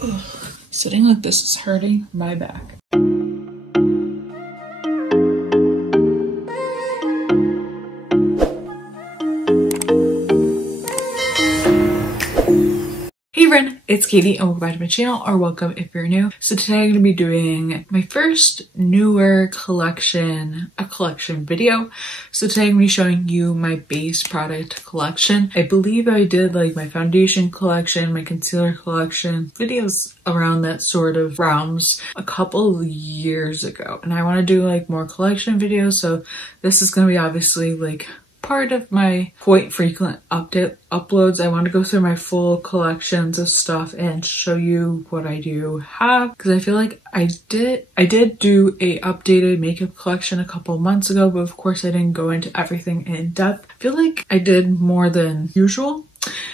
Ugh. Sitting like this is hurting my back. Hey friend, it's Katie and welcome back to my channel, or welcome if you're new. So today I'm going to be doing my first newer collection, a collection video. So today I'm going to be showing you my base product collection. I believe I did like my foundation collection, my concealer collection, videos around that sort of realms a couple years ago. And I want to do like more collection videos, so this is going to be obviously like part of my quite frequent uploads. I want to go through my full collections of stuff and show you what I do have, because I feel like I did do a updated makeup collection a couple months ago, but of course I didn't go into everything in depth. I feel like I did more than usual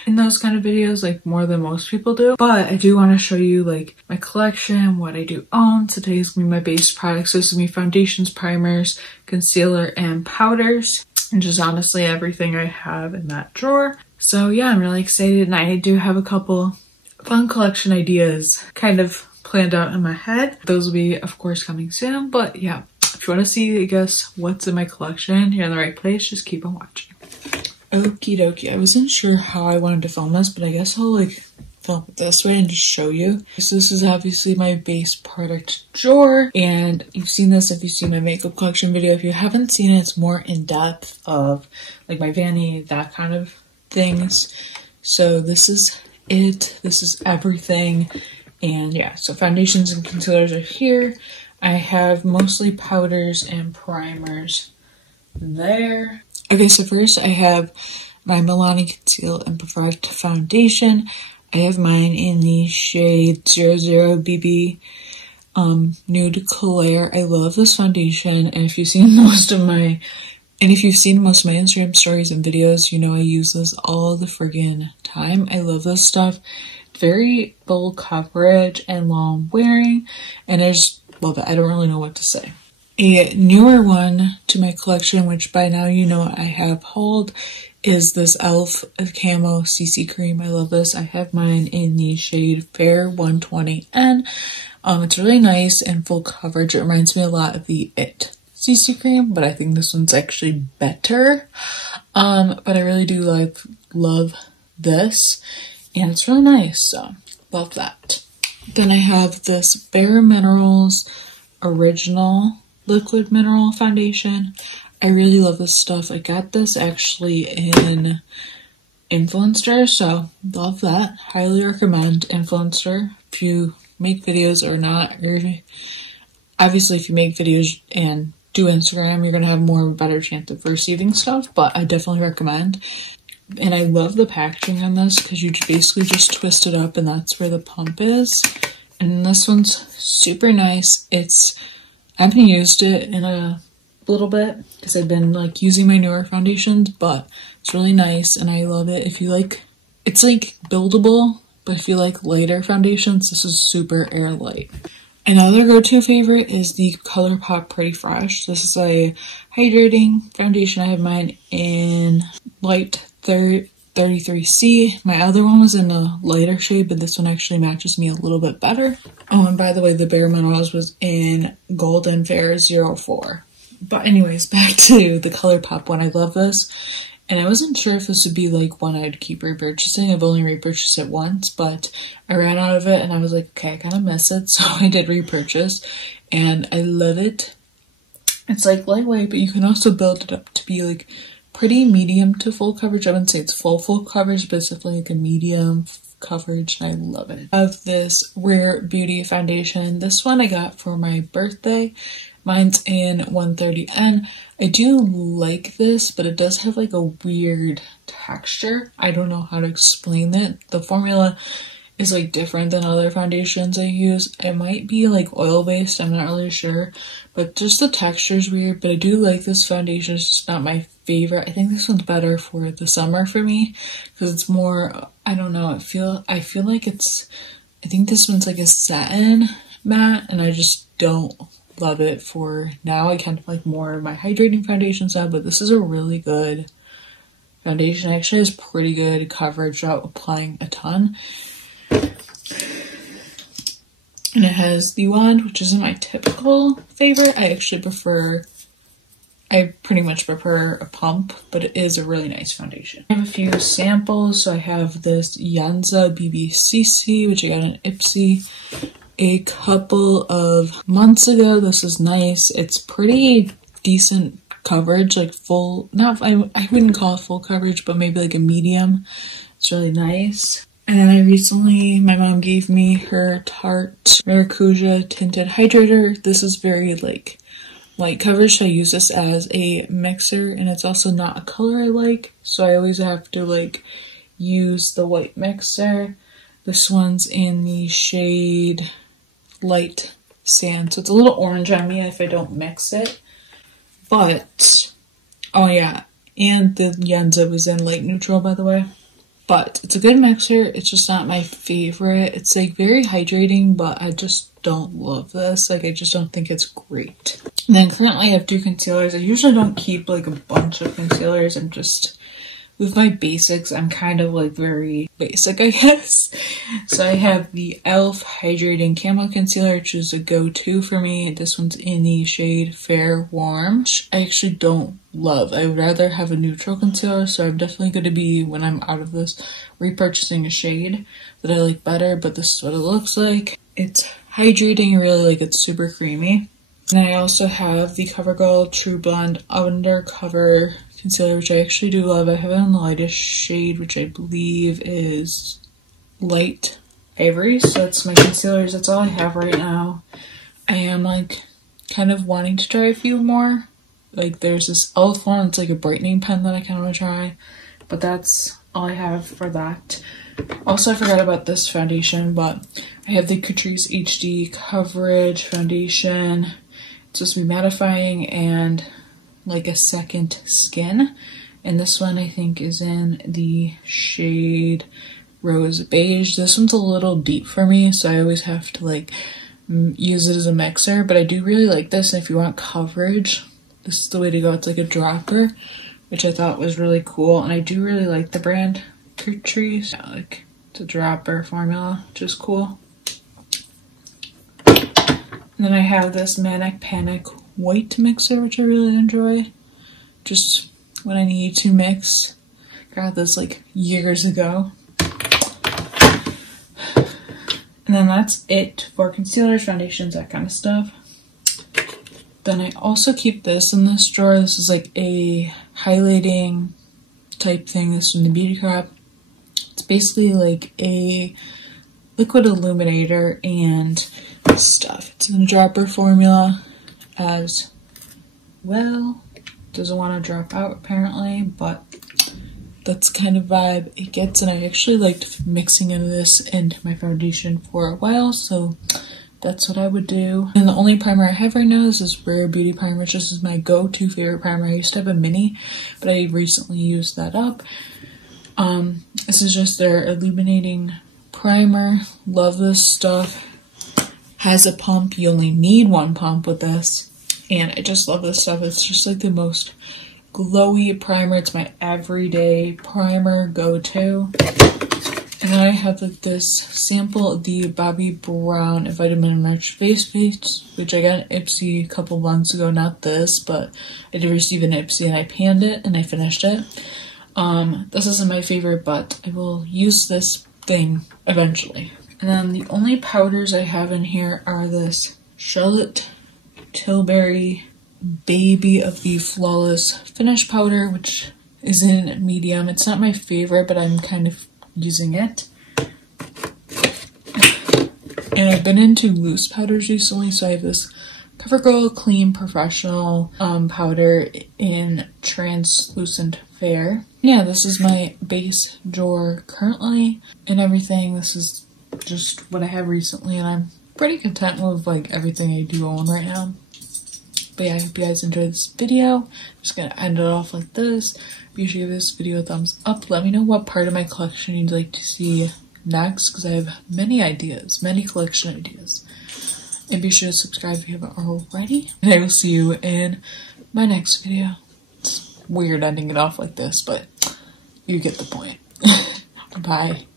in those kind of videos, like more than most people do, but I do want to show you like my collection, what I do own. So today's gonna be my base products. So this is gonna be foundations, primers, concealer, and powders, and just honestly everything I have in that drawer. So yeah, I'm really excited, and I do have a couple fun collection ideas kind of planned out in my head. Those will be of course coming soon, but yeah, if you want to see, I guess, what's in my collection, you're in the right place. Just keep on watching. Okie dokie, I wasn't sure how I wanted to film this, but I guess I'll like film it this way and just show you. So this is obviously my base product drawer, and you've seen this if you've seen my makeup collection video. If you haven't seen it, it's more in depth of like my vanity, that kind of things. So this is it. This is everything. And yeah, so foundations and concealers are here. I have mostly powders and primers there. Okay, so first I have my Milani Conceal and Perfect Foundation. I have mine in the shade 00BB Nude Claire. I love this foundation, and if you've seen most of my Instagram stories and videos, you know I use this all the friggin' time. I love this stuff. Very full coverage and long wearing, and I just love it. I don't really know what to say. A newer one to my collection, which by now you know I have hauled, is this e.l.f. Camo CC Cream. I love this. I have mine in the shade Fair 120N. It's really nice and full coverage. It reminds me a lot of the It CC Cream, but I think this one's actually better. But I really do love this, and it's really nice, so love that. Then I have this Bare Minerals Original Liquid Mineral Foundation. I really love this stuff. I got this actually in Influencer, so love that. Highly recommend Influencer if you make videos or not. Or obviously if you make videos and do Instagram, you're gonna have more of a better chance of receiving stuff, but I definitely recommend. And I love the packaging on this because you basically just twist it up and that's where the pump is. And this one's super nice. I haven't used it in a little bit because I've been like using my newer foundations, but it's really nice and I love it. If you like, it's like buildable, but if you like lighter foundations, this is super airlight. Another go-to favorite is the ColourPop Pretty Fresh. This is a hydrating foundation. I have mine in light 33C. My other one was in a lighter shade, but this one actually matches me a little bit better. Oh, and by the way, the Bare Minerals was in Golden Fair 04. But anyways, back to the ColourPop one. I love this, and I wasn't sure if this would be like one I'd keep repurchasing. I've only repurchased it once, but I ran out of it and I was like, okay, I kind of miss it, so I did repurchase, and I love it. It's like lightweight, but you can also build it up to be like pretty medium to full coverage. I wouldn't say it's full coverage, but it's definitely like a medium coverage, and I love it. I have this Rare Beauty foundation. This one I got for my birthday. Mine's in 130N. I do like this, but it does have like a weird texture. I don't know how to explain it. The formula is like different than other foundations I use. It might be like oil based, I'm not really sure, but just the texture is weird. But I do like this foundation. It's just not my favorite. I think this one's better for the summer for me because it's more, I don't know, I feel like I think this one's like a satin matte, and I just don't love it for now. I kind of like more of my hydrating foundation style, but this is a really good foundation. It actually has pretty good coverage without applying a ton. And it has the wand, which isn't my typical favorite. I pretty much prefer a pump, but it is a really nice foundation. I have a few samples. So I have this Yanza BBCC, which I got in Ipsy a couple of months ago. This is nice. It's pretty decent coverage, like full, I wouldn't call it full coverage, but maybe like a medium. It's really nice. And then my mom gave me her Tarte Maracuja Tinted Hydrator. This is very like light coverage, so I use this as a mixer, and it's also not a color I like, so I always have to like use the white mixer. This one's in the shade Light Sand, so it's a little orange on me if I don't mix it. But, oh yeah, and the Yanza was in light neutral, by the way. But it's a good mixer. It's just not my favorite. It's like very hydrating, but I just don't love this. Like, I just don't think it's great. And then currently I have 2 concealers. I usually don't keep like a bunch of concealers. I'm just, with my basics, I'm kind of like very basic, I guess. So I have the e.l.f. Hydrating Camo Concealer, which is a go-to for me. This one's in the shade Fair Warm, which I actually don't love. I would rather have a neutral concealer, so I'm definitely going to be, when I'm out of this, repurchasing a shade that I like better, but this is what it looks like. It's hydrating, I really like it, super creamy. And I also have the CoverGirl True Blend Undercover Concealer, which I actually do love. I have it in the lightest shade, which I believe is Light Ivory. So that's my concealers. That's all I have right now. I am like kind of wanting to try a few more. Like there's this e.l.f. one, it's like a brightening pen that I kind of want to try. But that's all I have for that. Also, I forgot about this foundation, but I have the Catrice HD Coverage Foundation. It's supposed to be mattifying and like a second skin. And this one I think is in the shade Rose Beige. This one's a little deep for me, so I always have to like use it as a mixer, but I do really like this. And if you want coverage, this is the way to go. It's like a dropper, which I thought was really cool. And I do really like the brand Catrice. Yeah, like it's a dropper formula, which is cool. And then I have this Manic Panic white mixer, which I really enjoy. Just when I need to mix. Got this like years ago. And then that's it for concealers, foundations, that kind of stuff. Then I also keep this in this drawer. This is like a highlighting type thing. This is from the Beauty Crop. It's basically like a liquid illuminator and stuff. It's in a dropper formula as well. Doesn't want to drop out apparently, but that's kind of vibe it gets. And I actually liked mixing into this into my foundation for a while, so that's what I would do. And the only primer I have right now is this Rare Beauty primer, which is my go-to favorite primer. I used to have a mini, but I recently used that up. This is just their illuminating primer. Love this stuff. Has a pump. You only need 1 pump with this. And I just love this stuff. It's just like the most glowy primer. It's my everyday primer go-to. And then I have like this sample of the Bobbi Brown Vitamin Enriched Face Paste, which I got an Ipsy a couple months ago. Not this, but I did receive an Ipsy and I panned it and I finished it. This isn't my favorite, but I will use this thing eventually. And then the only powders I have in here are this Charlotte Tilbury Baby of the Flawless Finish powder, which is in medium. It's not my favorite, but I'm kind of using it. And I've been into loose powders recently, so I have this CoverGirl Clean Professional powder in Translucent Fair. Yeah, this is my base drawer currently and everything. This is just what I have recently, and I'm pretty content with like everything I do own right now. But yeah, I hope you guys enjoyed this video. I'm just gonna end it off like this. Be sure to give this video a thumbs up. Let me know what part of my collection you'd like to see next, because I have many ideas, many collection ideas. And be sure to subscribe if you haven't already. And I will see you in my next video. It's weird ending it off like this, but you get the point. Bye.